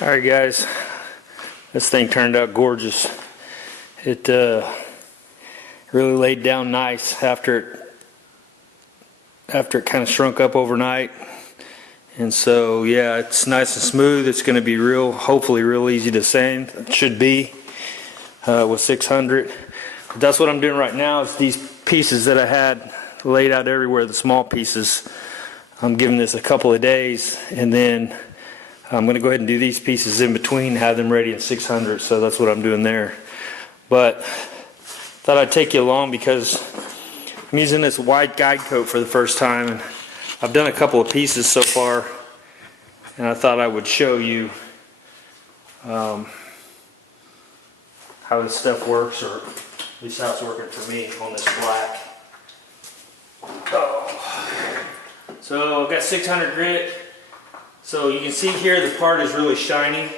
Alright guys, this thing turned out gorgeous. It really laid down nice after it kind of shrunk up overnight. And so yeah, it's nice and smooth. It's going to be hopefully real easy to sand. It should be with 600. But that's what I'm doing right now is these pieces that I had laid out everywhere, the small pieces. I'm giving this a couple of days, and then I'm going to go ahead and do these pieces in between, have them ready in 600, so that's what I'm doing there. But thought I'd take you along because I'm using this white guide coat for the first time, and I've done a couple of pieces so far, and I thought I would show you how this stuff works, or at least how it's working for me on this black. So I've got 600 grit. So you can see here the part is really shiny.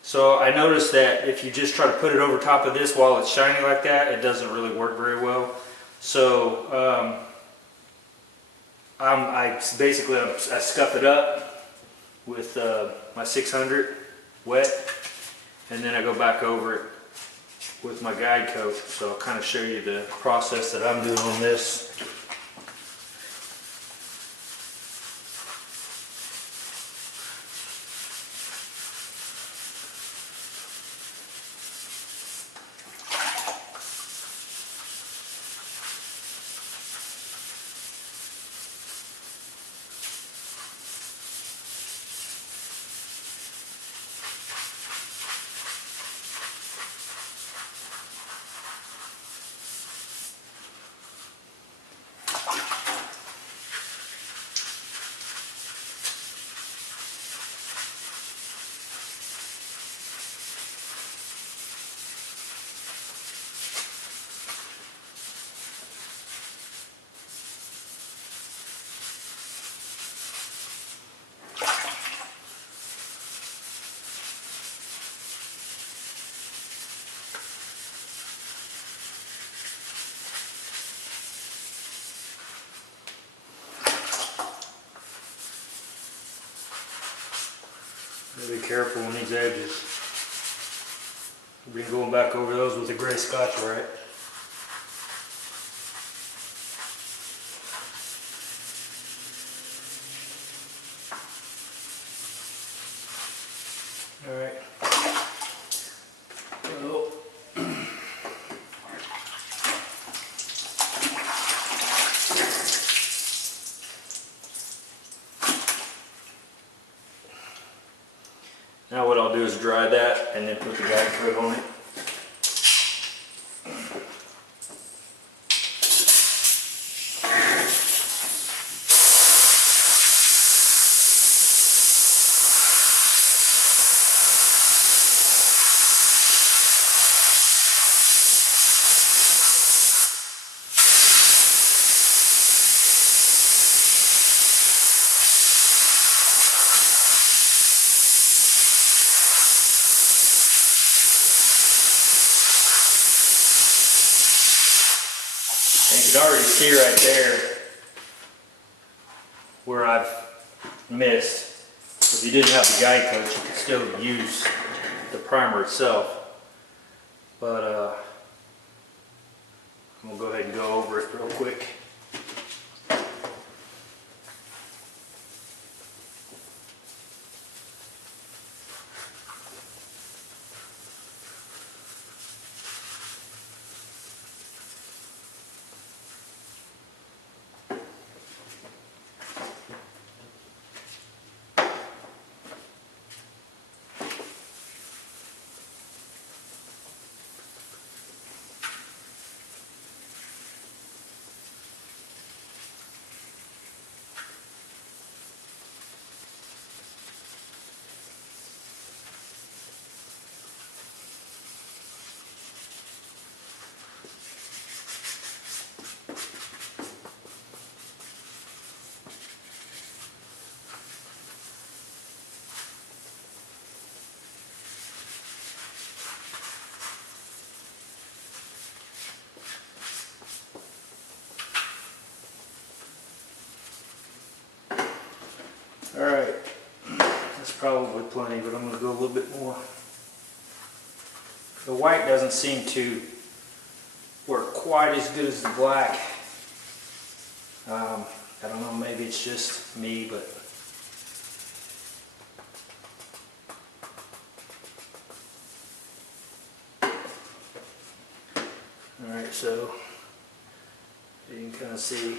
So I noticed that if you just try to put it over top of this while it's shiny like that, it doesn't really work very well. So I scuff it up with my 600 wet, and then I go back over it with my guide coat. So I'll kind of show you the process that I'm doing on this. Be careful on these edges. We've been going back over those with the gray Scotch-Brite. Alright. Now what I'll do is dry that and then put the guide coat on it. And you can already see right there where I've missed. If you didn't have the guide coat, you could still use the primer itself. But I'm going to go ahead and go over it real quick. probably plenty, but I'm going to go a little bit more. The white doesn't seem to work quite as good as the black. I don't know, maybe it's just me, but alright, so you can kind of see.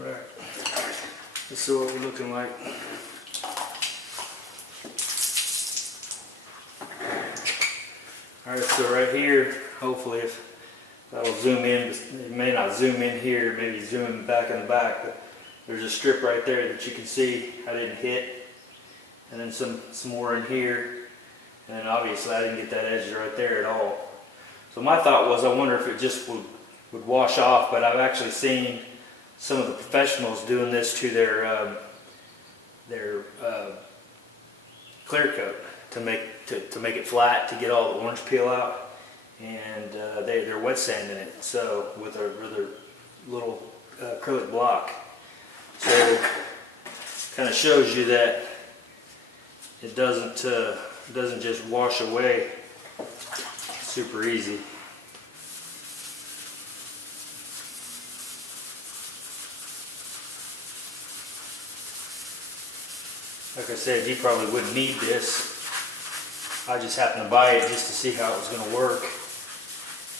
Right, this is what we're looking like. Alright, so right here, hopefully if that'll zoom in, it may not zoom in here, maybe zoom back in the back, but there's a strip right there that you can see I didn't hit, and then some more in here, and then obviously I didn't get that edge right there at all. So my thought was, I wonder if it just would wash off, but I've actually seen some of the professionals doing this to their clear coat to make it flat, to get all the orange peel out, and they're wet sanding it. So with a little acrylic block, so kind of shows you that it doesn't just wash away super easy. Like I said, you probably wouldn't need this. I just happened to buy it just to see how it was going to work,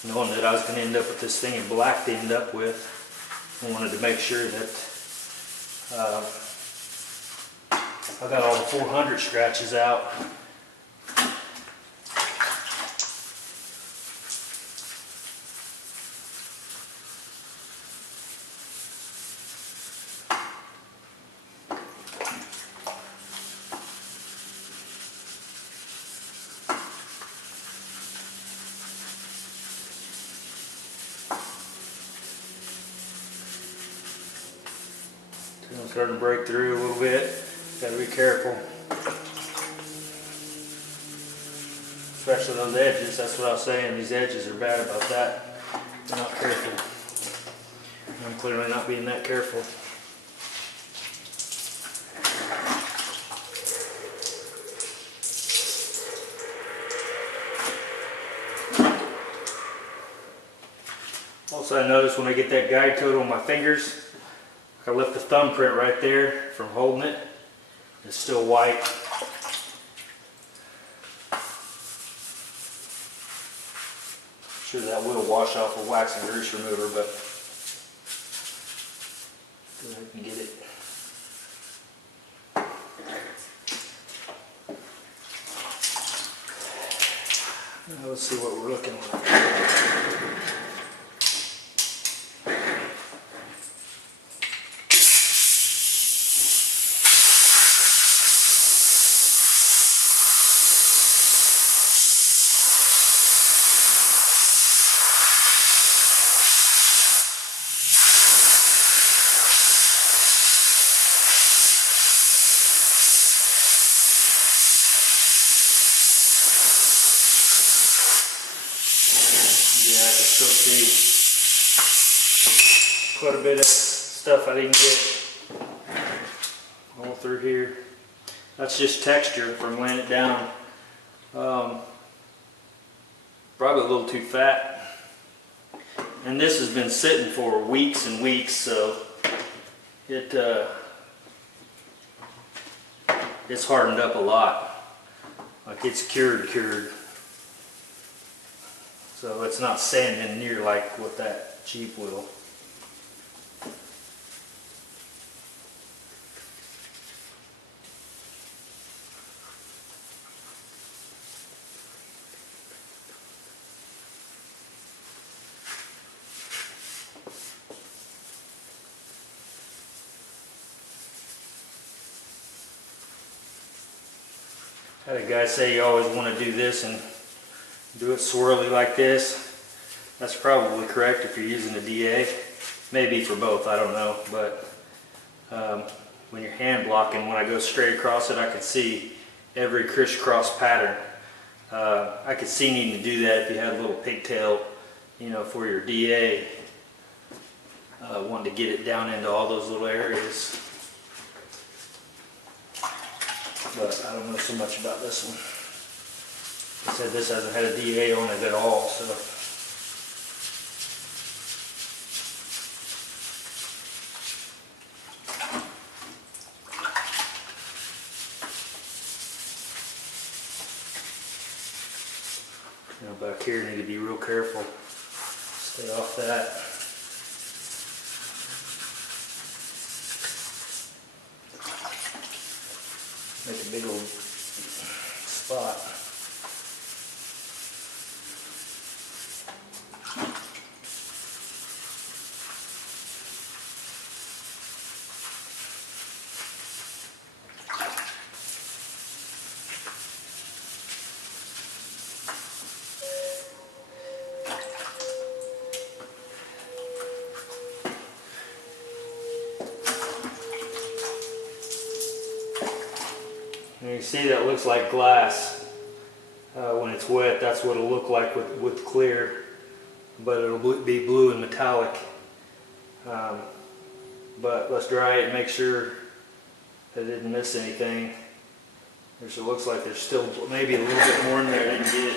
knowing that I was going to end up with this thing in black to end up with. I wanted to make sure that I got all the 400 scratches out. It's starting to break through a little bit. Got to be careful, especially those edges. That's what I was saying. These edges are bad about that. They're not careful. I'm clearly not being that careful. Also, I notice when I get that guide coat on my fingers, I left the thumbprint right there from holding it. It's still white. I'm sure that will wash off with wax and grease remover, but I can get it. Now let's see what we're looking like. See quite a bit of stuff I didn't get all through here. That's just texture from laying it down. Probably a little too fat. And this has been sitting for weeks and weeks, so it's hardened up a lot. like it's cured. So it's not sanding near like what that Jeep will. I had a guy say you always want to do this and do it swirly like this. That's probably correct if you're using a DA. Maybe for both, I don't know. But when you're hand blocking, when I go straight across it, I can see every crisscross pattern. I could see needing to do that if you had a little pigtail, you know, for your DA. Wanting to get it down into all those little areas. But I don't know so much about this one. They said this hasn't had a DA on it at all, so. You know, back here, need to be real careful. Stay off that. Make a big old spot. And you see that looks like glass. When it's wet, that's what it'll look like with clear, but it'll be blue and metallic. But let's dry it and make sure that it didn't miss anything. It looks like there's still maybe a little bit more in there I didn't get.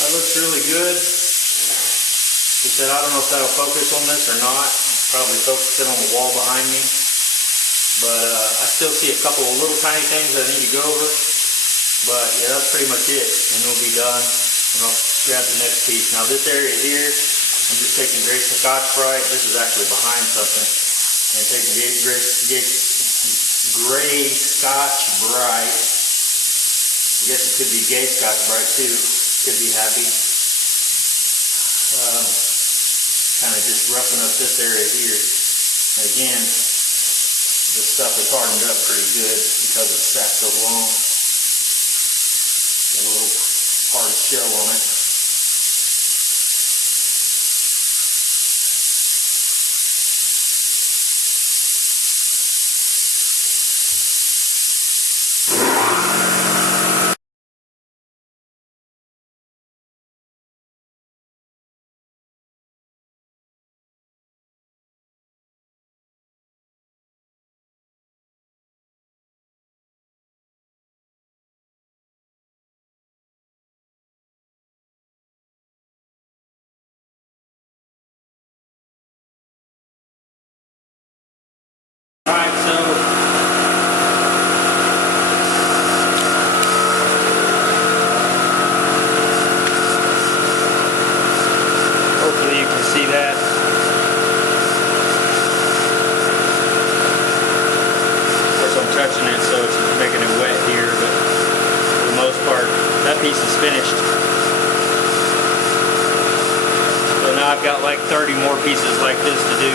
That looks really good. He said, I don't know if that'll focus on this or not. Probably focus it on the wall behind me. But I still see a couple of little tiny things that I need to go over. But yeah, that's pretty much it. And it'll be done. And I'll grab the next piece. Now this area here, I'm just taking gray Scotch-Brite. This is actually behind something. And taking gray Scotch-Brite. I guess it could be gay Scotch-Brite too. Could be happy. Kind of just roughing up this area here. And again, this stuff is hardened up pretty good because it's sat so long. Got a little hard shell on it. Alright, so hopefully you can see that. Of course I'm touching it, so it's making it wet here, but for the most part, that piece is finished. So now I've got like 30 more pieces like this to do.